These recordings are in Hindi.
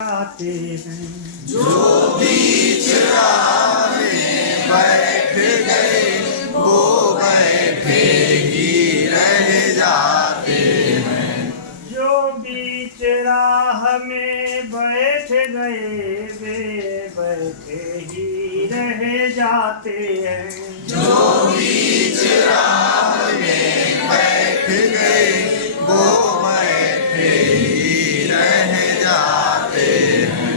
आते हैं जो बीच राह में बैठ गए वो बैठे ही रह जाते हैं। जो बीच राह में बैठ गए वे बैठे ही रह जाते हैं। जो बीच राह में बैठ गए वो बैठे ही रह जाते हैं।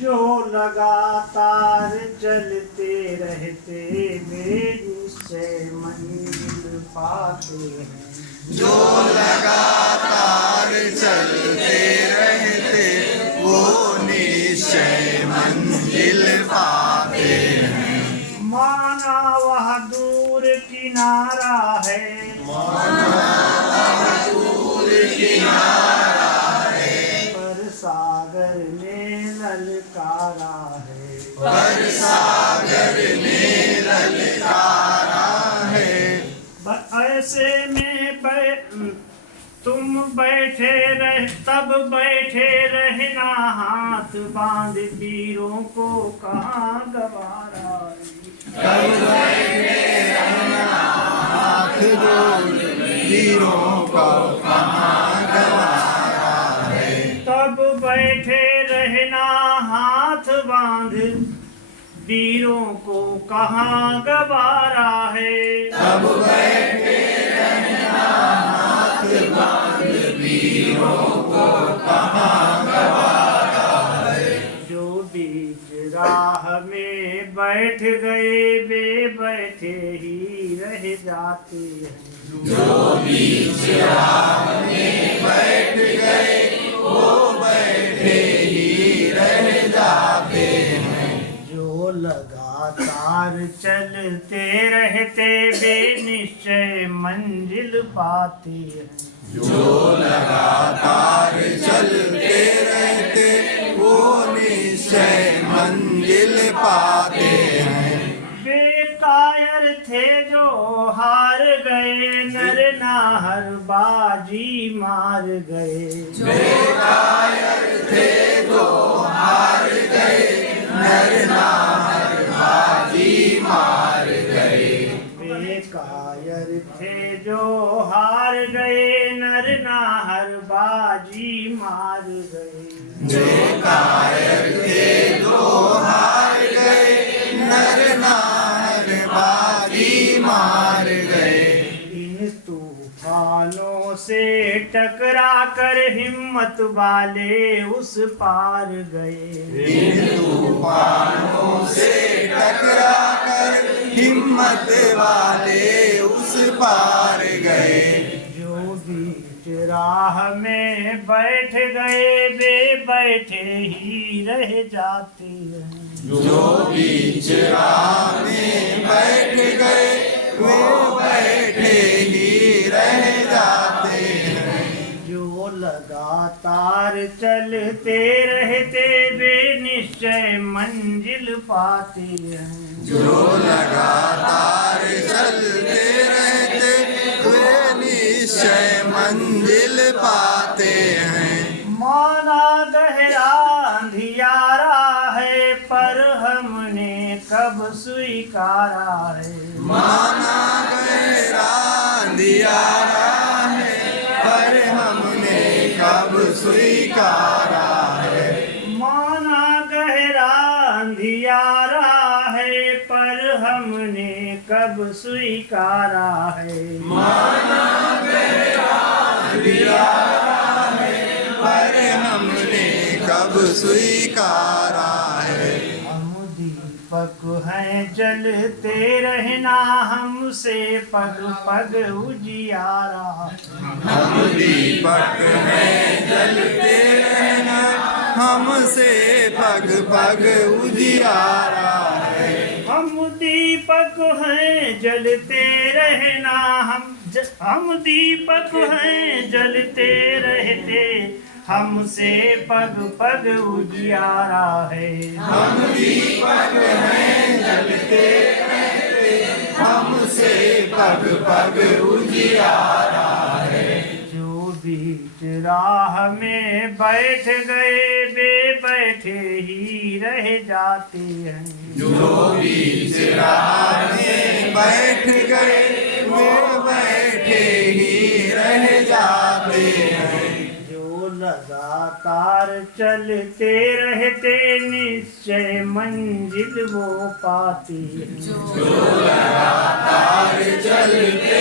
जो लगातार चलते रहते वे निश्चय मंजिल पाते हैं। जो लगातार चलते रहते वो निश्चय मंजिल पाते हैं। माना वह दूर किनारा है, दूर किनारा है, पर सागर ने ललकारा है। पर सागर ने ललकारा है। ऐसे में तुम बैठे रह तब बैठे रहना हाथ बांध पीरों को कहाँ गवारा है। तब बैठे रहना हाथ जोड़ वीरों को कहाँ गवारा है। तब बैठे रहना हाथ बांध वीरों को कहाँ गवारा है। तब बैठे रहना हाथ बांध वीरों को कहाँ गवारा है। जो बीच राह में बैठ गए वे बैठे ही रह जाते हैं। जो बीच राह में बैठ गए वो बैठे ही रह जाते हैं। जो लगातार चलते रहते वे निश्चय मंजिल पाते हैं। जो लगातार चलते रहते वो निश्चय मंजिल पाते हैं। वे कायर थे जो हार गए नर नाहर बाजी मार गए। बेकायर थे जो हार गए नर नाहर बाजी मार गए। वे कायर थे जो हार गए नर नाहर बाजी मार गए। बेकायर थे जो हार गए नर नाहर बाजी मार गए। इन तूफानों से टकरा कर हिम्मत वाले उस पार गए। इन तूफानों से टकरा कर हिम्मत वाले उस पार गए। जो बीच राह में बैठ गए वे बैठे ही रह जाते हैं। जो बीच राह में बैठ गए वो बैठे ही रह जाते हैं। जो लगातार चलते रहते वे निश्चय मंजिल पाते हैं। जो लगातार चलते रहते वे निश्चय मंजिल पाते हैं। माना गहरा अंधियारा है पर हमने कब स्वीकारा है। माना गहरा अंधियारा है पर हमने कब स्वीकारा है। माना गहरा अंधियारा है पर हमने कब स्वीकारा है। माना गहरा अंधियारा है पर हमने कब स्वीकारा है। हम दीपक हैं जलते रहना हमसे पग पग उजियारा। हम दीपक हैं जलते रहना हमसे पग पग उजियारा है। हम दीपक हैं जलते रहना हम दीपक हैं जलते रहते हमसे पग पग उजियारा है। हम दीपक हैं जलते रहते हमसे पग पग उजियारा है। जो बीच राह में बैठ गए वे बैठे ही रह जाते हैं। जो बीच राह में बैठ गए वे बैठे ही रह जाते हैं। जो लगातार चलते रहते निश्चय मंजिल वो पाते हैं। जो लगातार चलते